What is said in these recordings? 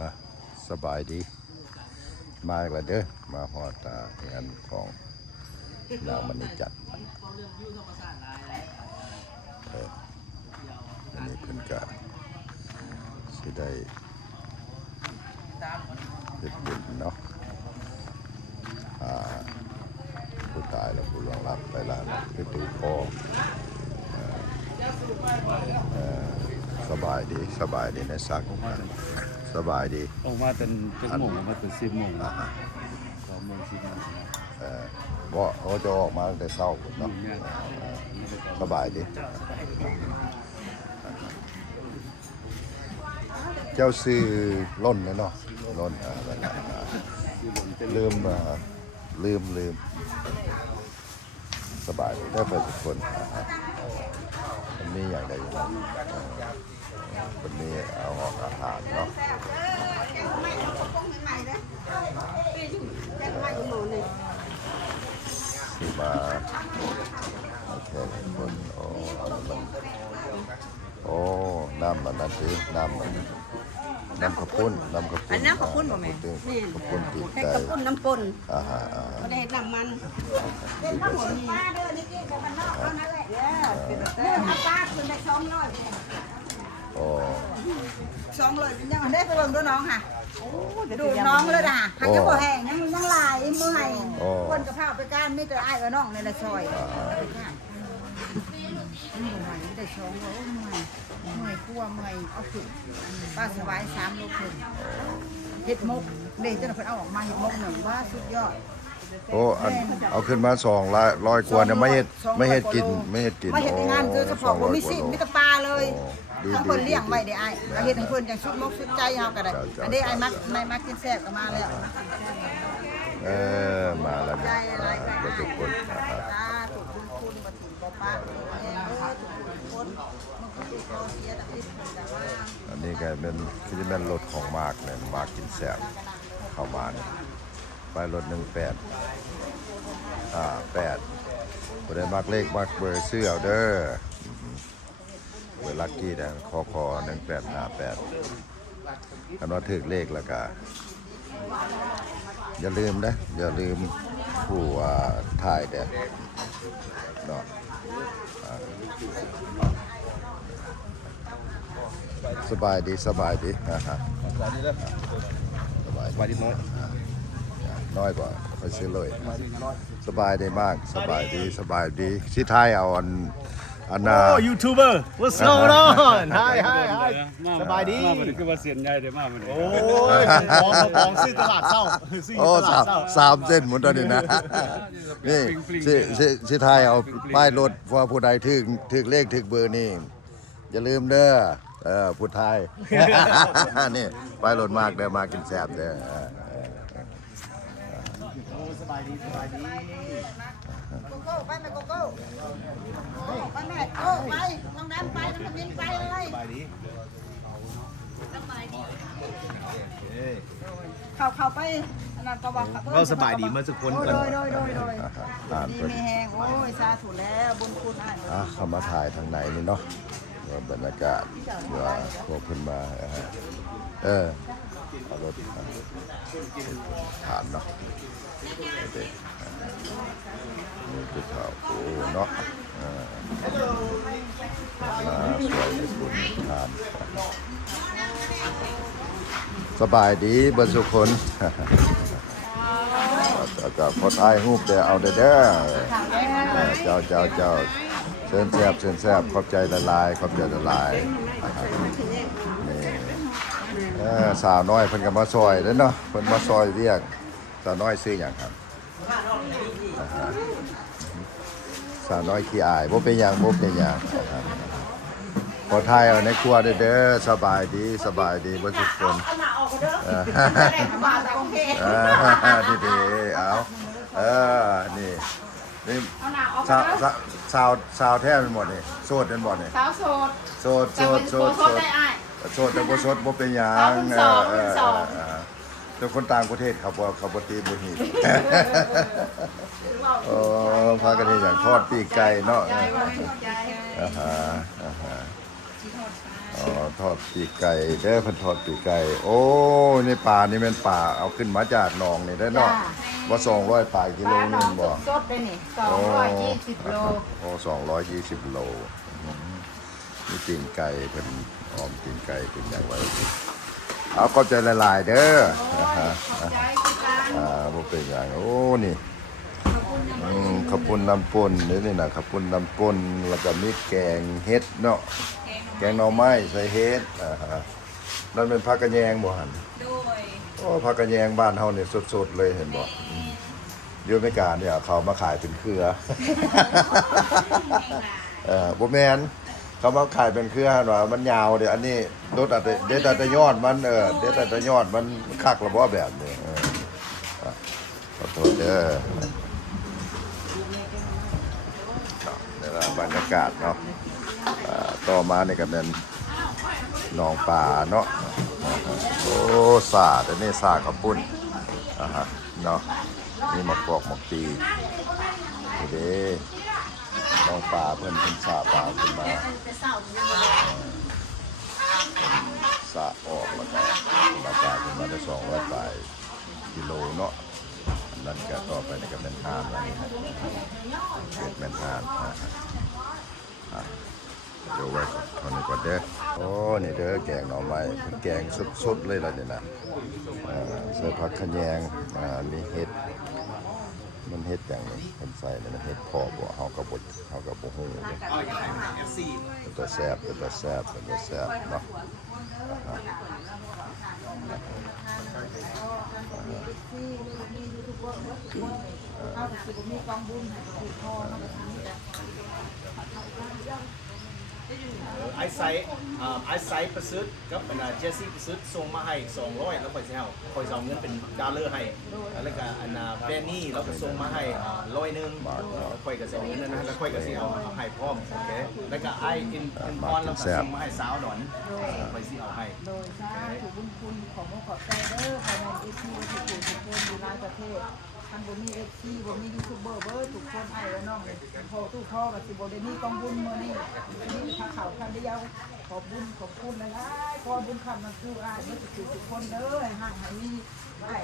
อ่ะสบายดีมาอีกแล้วเด้อมาฮอดงานของนางมณีจันทร์อันนี้เพิ่นก็สิได้เฮ็ดบุญเนาะผู้ตายแล้วผู้ล่วงลับไปแล้วไปดูคอสบายดีในสักสบายดีออกมาเป็นโมงออกมาเป็น10 โมง2 โมง10 โมงว่าเขาจะออกมาตั้งแต่เช้าเนาะสบายดีเจ้าซื้อล้นเลยเนาะล้นลืมสบายได้เปิดทุกคนมันมีอย่างใดอยู่นะวันนี้เอาออกอาหารเนาะที่มาแค่คนน้ำมันนั่นสิน้ำข้าวปุ้นน้ำข้าวปุ้นบ่แม่ข้าวปุ้นติดใจ ข้าวปุ้นน้ำปนบ่ได้เฮ็ดน้ำมันเป็นข้าวหมูนี่เด้อนี่กินกับบ้านนอกเท่านั้นแหละเป็นแต่เอาปลาขึ้นได้200โอ้200เป็นยังได้ไปเบิ่งดูน้องค่ะดูน้องเลยน่ะหากจะบ่แห้งยังหลายเมื่อยเพิ่นก็พาไปการมีแต่อ้ายกับน้องนี่แหละซอยไปการได้200เมื่อยกลัวเมื่อยเอาขึ้นป้าสบาย3 โลขึ้นเฮ็ดมกเด้จังเพิ่นเอาออกมาเฮ็ดมก1ว่าสุดยอดโอ้เอาขึ้นมา200 กว่าเนี่ยไม่เฮ็ดกินไม่เฮ็ดในงานคือเฉพาะบ่มีสิมีแต่ปลาเลยทั้งเพิ่นเลี้ยงไว้ได้อ้ายก็เฮ็ดให้เพิ่นจังสุดมกสุดใจเฮาก็ได้อันนี้อ้ายมักกินแซ่บก็มาแล้วมาแล้วเนี่ยทุกคนถูกคุณบ่ถิ่นบ่ปะถูกคนอันนี้ก็เป็นที่เป็นรถของมาร์กเนี่ยมาร์กกินแซ่บเข้ามาเนี่ยไปรถ18 บ่ได้มักเลขมักเบอร์ซื้อเอาเด้อเบอร์ลัคกี้นะคอ1858คันว่าถูกเลขแล้วก็อย่าลืมผู้ถ่ายเด้อเนาะสบายดีสบายดีน้อยกว่าไปซื้อเลยสบายดีมากสบายดีที่ไทยเอาอันน่ะยูทูบเบอร์ what's going on hi สบายดีมาคือว่าเสียนใหญ่เด้อมามื้อนี้โอ้ยของซื้อตลาดเช้าซื้อตลาดเช้า3 เส้นหมดตอนนี้นะนี่ที่ไทยเอาป้ายรถว่าผู้ใดถึกเลขถึกเบอร์นี่อย่าลืมเด้อผู้ไทยนี่ป้ายรถมากเด้อมากินแซ่บเด้อสบายดีโกโก้ไปแม่โกโก้ไปแม่โอ้ไปน้องน้ำไปน้องมินไปเลยสบายดีเข้าไปอันนั้นก็ว่าเราสบายดีเมื่อสักคนโดยดีมีแหงโอ้ยสาธุแล้วบุญคุณเข้ามาถ่ายทางไหนนี่เนาะบรรยากาศว่าพวกเพิ่นมาเอารถผ่านเนาะนี่คือข่าวโอ้เนาะมาสวยในบุญทานสบายดีเบิดทุกคนจะพอถ่ายรูปเดี๋ยวเอาเด้อเจ้าเชิญแซ่บขอบใจละลายนี่สาวน้อยเพิ่นก็มาซอยเด้อเนาะเพิ่นมาซอยเรียกสาวน้อยซื้อหยังครับสาวน้อยขี้อายบ่เป็นหยังขอทายเอาในครัวเด้อสบายดีบ่ทุกคนดีเอานี่สาวแท้เป็นหมดนี่โสดเป็นหมดนี่สาวโสดแต่บ่โสดบ่เป็นหยังแต่คนต่างประเทศเขาบ่ตีบ่ฮีพากันเฮ็ดหยังทอดปีกไก่เนาะ อ๋อทอดปีกไก่เด้อเพิ่นทอดปีกไก่โอ้นี่ปลานี่แม่นปลาเอาขึ้นมาจากหนองนี่ได้อเนาะว่า200ปลายกิโล ปลา นึ น้อง งบ่ สดๆเลยนี่220 โล โอ้220 โลนี่ตีนไก่เป็นออมตีนไก่เป็นอย่างไรเอาก็ใจละลายเด้อ ขอบใจคือกัน บ่เป็นอย่างโอ้นี่ข้าวปุ้นน้ำป่นนี่นะข้าวปุ้นน้ำป่นแล้วก็มีแกงเฮ็ดเนาะแกงหน่อไม้ใส่เฮ็ดนั่นเป็นผักกระแยงบ่หั่น โดย โอ้ผักกระแยงบ้านเฮานี่สดๆเลยเห็นบ่อยู่อเมริกาเนี่ยเขามาขายเป็นเครือ บ่แม่นเขามาขายเป็นเครือว่ามันยาวเดี๋ยวอันนี้เด็ดแต่ยอดมันเด็ดแต่ยอดมันคักละบ่แบบนี้ขอโทษเด้อนี่ล่ะบรรยากาศเนาะต่อมานี่ก็เป็นหนองป่าเนาะโอ้สาดอันนี้สาข้าวปุ้นเนาะนี่หมกปอกหมกตีนี่เด้น้องปลาเพิ่นสาปลาขึ้นมาสาออกแล้วก็ปลาขึ้นมาได้200ปลายกิโลเนาะนั่นก็ต่อไปนี่ก็เป็นทานแล้วนี่ฮะเป็นทานเดี๋ยวไว้เท่านี้ก่อนเด้อโอ้นี่เด้อแกงหน่อไม้เป็นแกงสดๆเลยล่ะนี่นะใส่ผักขะแยงมีเห็ดมันเฮ็ดอย่างนี้มันใส่แล้วมันเฮ็ดพอบ่เฮาก็บ่ฮู้เลยเป็นตัวแซ่บเนาะเอาสิบ่มีกองบุญให้กับพ่อเนาะทางนี้จ้ะ ไอไซประซึดกับเป็นเจสซี่ประซึดส่งมาให้200แล้วค่อยสิเอาค่อยเอาเงินเป็นดอลลาร์ให้แล้วก็อันแบนนี่เราก็ส่งมาให้100นึงค่อยก็สิเอาเงินนั้นแล้วค่อยก็สิเอาให้พร้อมโอเคแล้วก็ไออินพรแล้วก็ส่งมาให้สาวดอนค่อยสิเอาให้ โดยสาธุบุญคุณของหมู่ขอใจเด้อภายในอีพีทุกคนอยู่หลายประเทศท่านบ่มี FC บ่มียูทูบเบอร์เบิดทุกคนให้แล้วน้องพ่อตู้พ่อก็สิบ่ได้มีกองบุญมื้อนี้นี่พาเขาท่านได้ยาวขอบบุญขอบคุณหลายๆขอบุญคำมันคืออ้ายเบิดทุกคนเด้อให้ห่างให้มีได้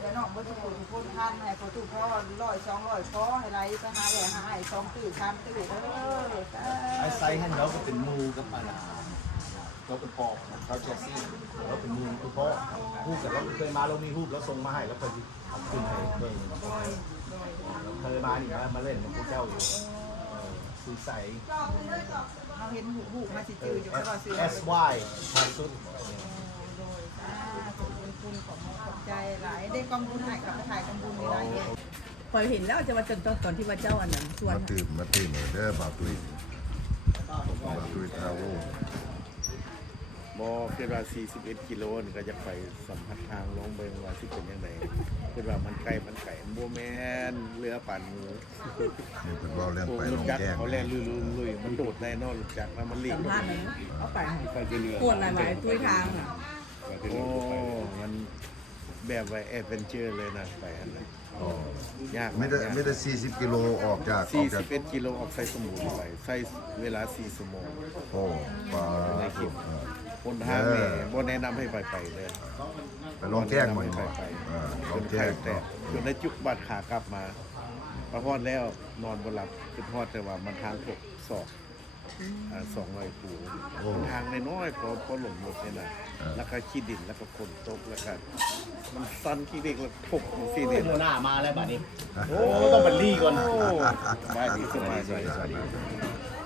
แล้วน้องเบิดทุกคนท่านให้พ่อตู้พ่อ100 200ขอให้ไหลไปหาแหล่หาให้2ตื้อ3ตื้อเด้อ ไอไซให้เราก็เป็นมูกับอาณาเราเป็นพ่อเขาเจสซี่เราเป็นมูคือพ่อฮู้กับเราเคยมาเรามีฮู้แล้วส่งมาให้แล้วค่อยเอาขึ้นให้เบิ่งเคยมานี่มาเล่นกับพวกเจ้าอยู่สีใส เราเห็นหูมาสิจืออยู่ก็ซื้อ SY ทางสุด โดยขอบคุณของขอบใจหลายได้กองบุญให้กับถ่ายกองบุญในรายเดือน พอเห็นแล้วจะมาจนตอนที่ว่าเจ้าอันนั้นส่วน มาตื่นเด้อบ่าวตุ้ยทราเวล บ่คิดว่า41กิโลนี่ก็จะไปสัมผัสทางลงเบิ่งว่าสิเป็นจังไดคิดว่ามันไกลบ่แม่นเรือปั่นหมู นี่เพิ่นเว้าเรื่อง พวก ไป ร ล ถ ง จักร แก้ง เขาแล่นลุยมันโดดแน่นอนรถจักรแล้วมันลิ่ง สัมภาษณ์นะเอาไป ไปเรือ ปวดหลายๆตุ้ยทางอ่ะ โอ้มันแบบว่าแอดเวนเจอร์เลยนะไปอันนั้นยาก ไม่ได้40กิโลออกจาก41กิโลออกใส่สมุนไปใส่เวลา4ชั่วโมง โอ้ปลา ในคลิปคนทางนี่บ่แนะนำให้ไปเลย ไปลงแก้งบ่ ไป ล จ ง น แก้ ไข่ ง แตกจนได้จุกบัตรขากลับมาพอดแล้วนอนบ่หลับคือทอดแต่ว่ามันทางตกศอก200ปูทางน้อยๆพอหลงหมดเนี่ยนะแล้วก็ขี้ดินแล้วก็ฝนตกแล้วก็มันสั่นขี้เด็กแล้วถกสิเนี่ย เดือนหน้ามาแล้วบัดนี้โอ้ต้องบัดลี่ก่อน สบายดี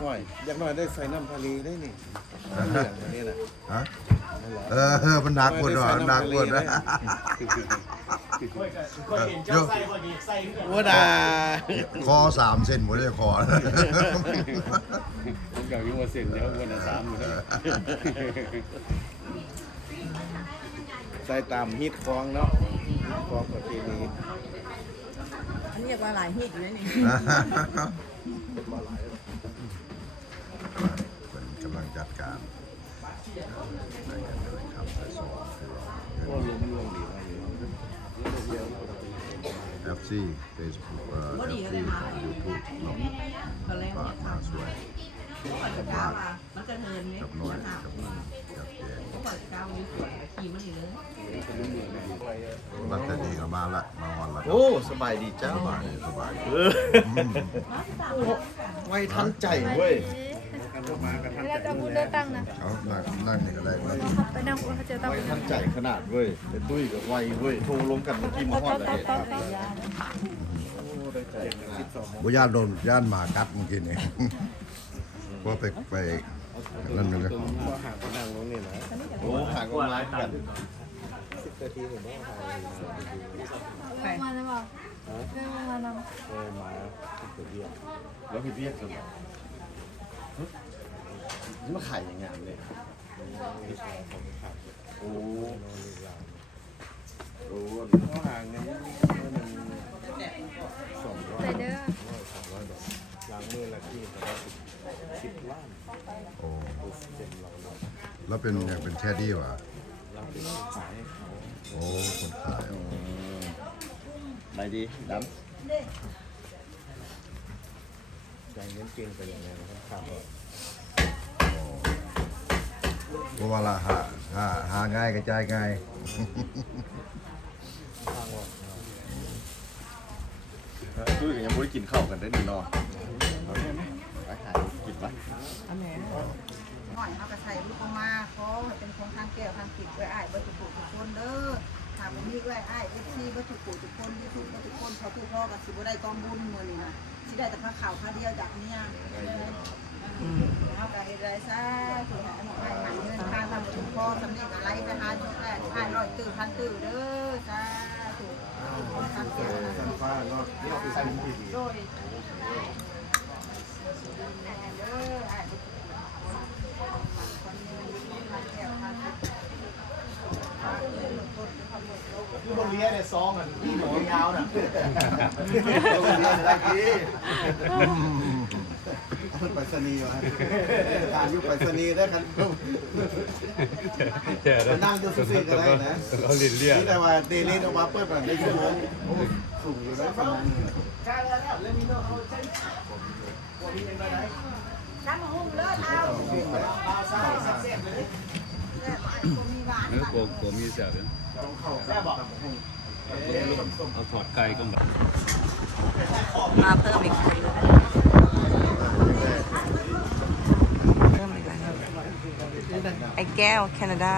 ห่วยอย่างน้อยได้ใส่น้ำทะเลได้นี่เรื่องอันนี้น่ะ ฮะมันหนักกว่าหนักกว่านะ ก็เห็นเจ้าใส่พอดีใส่ ว่าดา คอ3เส้นบ่ได้คอ ผมอยากอยู่ว่าเส้นเดียววันละ3อยู่ใส่ตามฮิตคองเนาะคองประเพณี อันนี้เรียกว่าหลายฮิตอยู่นะนี่ เป็นกำลังจัดการในการเดินคำไปสอบ ก็รวมดีมาอยู่ FC Facebook FC YouTube เนาะ ตอนแรก ฝากมาช่วย ก่อนจะก้าวมามันจะเหินไหม จับหน่อย จะหา จับหน่อยจับแกง ก่อนจะก้าวมีสวนขี่มันอยู่เลย บัตรดีก็มาละมาวันละ โอ้สบายดีจ้า สบายสบาย ไวทันใจเว้ย เวลาจะพูดเลือกตั้งนะ เอานั่งนี่ก็ได้นะ ไปนั่งว่าเขาจะตั้ง ไวทันใจขนาดเว้ยเป็นตุ้ยกับไวเว้ยโทรลงกันเมื่อกี้มาฮอดเลย บุญญาติโดนย่านหมากัดเมื่อกี้นี่ว่าไปนั่นกันเลย ก็หาคนนั่งลงนี่นะ โอ้หากว่าร้ายกัน 10 นาทีผมว่าหา เรื่องมาแล้วเปล่าเรื่องมานำ มา10 เดียว แล้วพี่เรียกกันนี่มาขายยังไงเลยโอ้โห ก็ห่างในมัน200 แต่เด้อ ล้างมือละที่10 ล้าน โอ้ เต็มเรา แล้วเป็นอย่างเป็นแค่ดีวะ เราเป็นขายให้เขา โอ้คนขาย ไปดีด จ่ายเงินเก่งไปอย่างไรนะครับครับ เพราะว่าละหาง่ายกระจายง่าย ำตุ้ยยังไม่ได้กินข้าวกันได้ดีเนาะไปหากินปะ หน่อยเขาก็ใส่ลูกออกมาขอให้เป็นของทางแก้วทางติดไว้อ้ายเบิดทุกผู้ทุกคนเด้อถามวันนี้ไว้อ้ายFCเบิดทุกผู้ทุกคนยูทูบเบิดทุกคนเขาคือพ่อกับสิบ่ได้กองบุญมื้อนี้นะสิได้แต่ค่าข่าวค่าเดียวจากเนี่ยเขาก็เฮ็ดได้ซะคือให้หมอให้หมันเงินค่าทำทุกพ่อสำเร็จอะไรไปหาจุดแรก500ตื้อ1,000ตื้อเด้อจ้าถูกทางแก้วทางติด ป้าก็ใส่ดี โดยเด้ออ้าย บนเรียเนี่ยซองอ่ะพี่หมอยาวน่ะ ไปสนีย์วะการยุไปสนีย์ได้กันนั่งจะสุดๆก็ได้นะนี่แต่ว่าเดลิทออกมาเปิดแบบในชั่วโมงสูงอยู่ได้ประมาณ น้ำมะฮุ่งเลิศเอา ผมมีเสียบเนี่ยเอาถอดไก่ก็แบบ มาเพิ่มอีกคนเพิ่มอีกแล้วไอ้แก้วแคนาดา